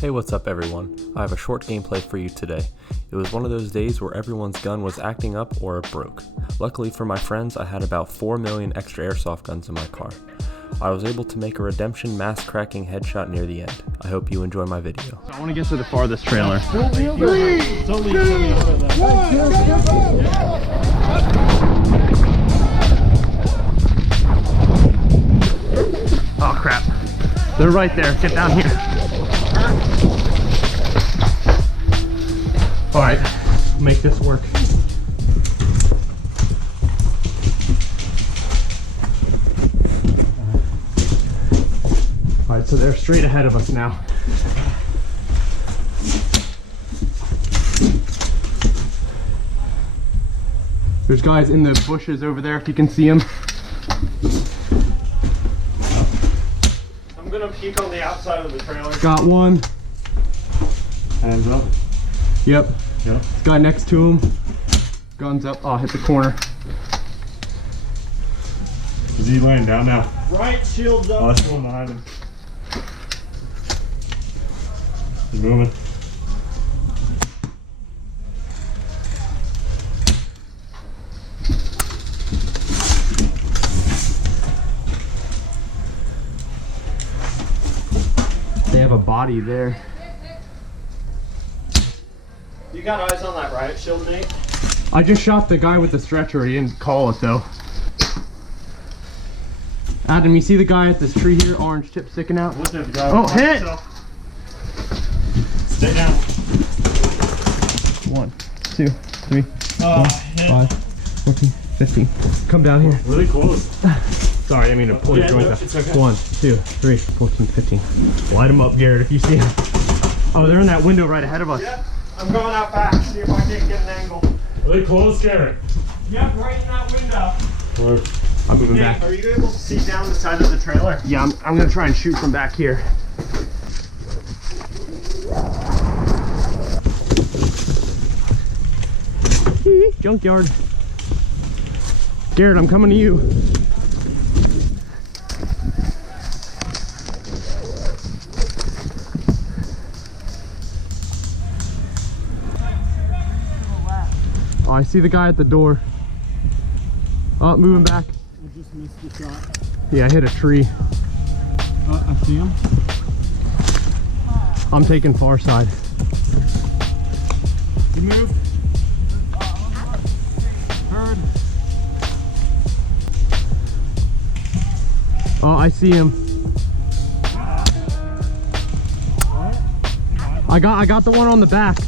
Hey, what's up everyone? I have a short gameplay for you today. It was one of those days where everyone's gun was acting up or it broke. Luckily for my friends, I had about 4 million extra airsoft guns in my car. I was able to make a redemption mask cracking headshot near the end. I hope you enjoy my video. I want to get to the farthest trailer. 3, 2, 1, Oh crap. They're right there. Get down here. Alright, make this work. Alright, so they're straight ahead of us now. There's guys in the bushes over there if you can see them. I'm gonna peek on the outside of the trailer. Got one. Hands up. Yep. Yep. Guy next to him. Guns up. Oh, hit the corner. Is he laying down now? Right shield's up. Oh, that's the one behind him. He's moving. They have a body there. You got eyes on that riot shield, Nate? I just shot the guy with the stretcher. He didn't call it though. Adam, you see the guy at this tree here? Orange tip sticking out? Look at the guy. Oh, hit! Stay down. 1, 2, 3, 4, Hit. 5, 14, 15. Come down here. Really close. Sorry, I mean to pull your Yeah, joint no, back. it's okay. 1, 2, 3, 14, 15. Light them up, Garrett, if you see them. Oh, they're in that window right ahead of us. Yep. I'm going out back, see if I can get an angle. Really close, Gary. Yep, right in that window. I'm moving Nate, back. are you able to see down the side of the trailer? Yeah, I'm gonna try and shoot from back here. Junkyard. Garrett, I'm coming to you. Oh, I see the guy at the door. Oh, moving back. I just missed the shot. Yeah, I hit a tree. I see him. I'm taking far side. You move. Heard. Oh, I see him. I got the one on the back. Is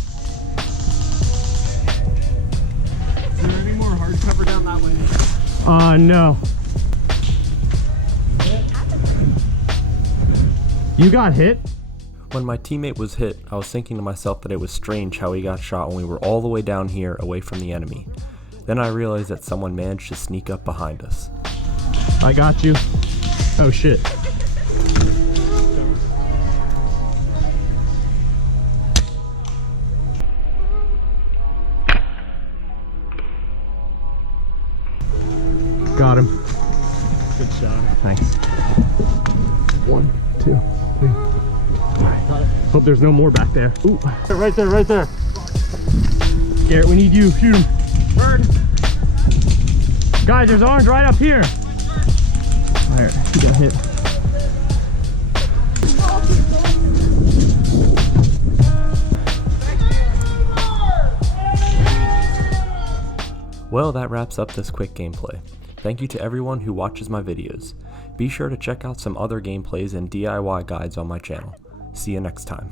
there any more hard cover down that way? No. You got hit? When my teammate was hit, I was thinking to myself that it was strange how he got shot when we were all the way down here away from the enemy. Then I realized that someone managed to sneak up behind us. I got you. Oh shit. Got him. Good shot. Thanks. 1, 2, 3. Alright. Hope there's no more back there. Ooh. Right there, right there. Garrett, we need you. Shoot him. Bird. Guys, there's orange right up here. Alright, he got hit. Well, that wraps up this quick gameplay. Thank you to everyone who watches my videos. Be sure to check out some other gameplays and DIY guides on my channel. See you next time.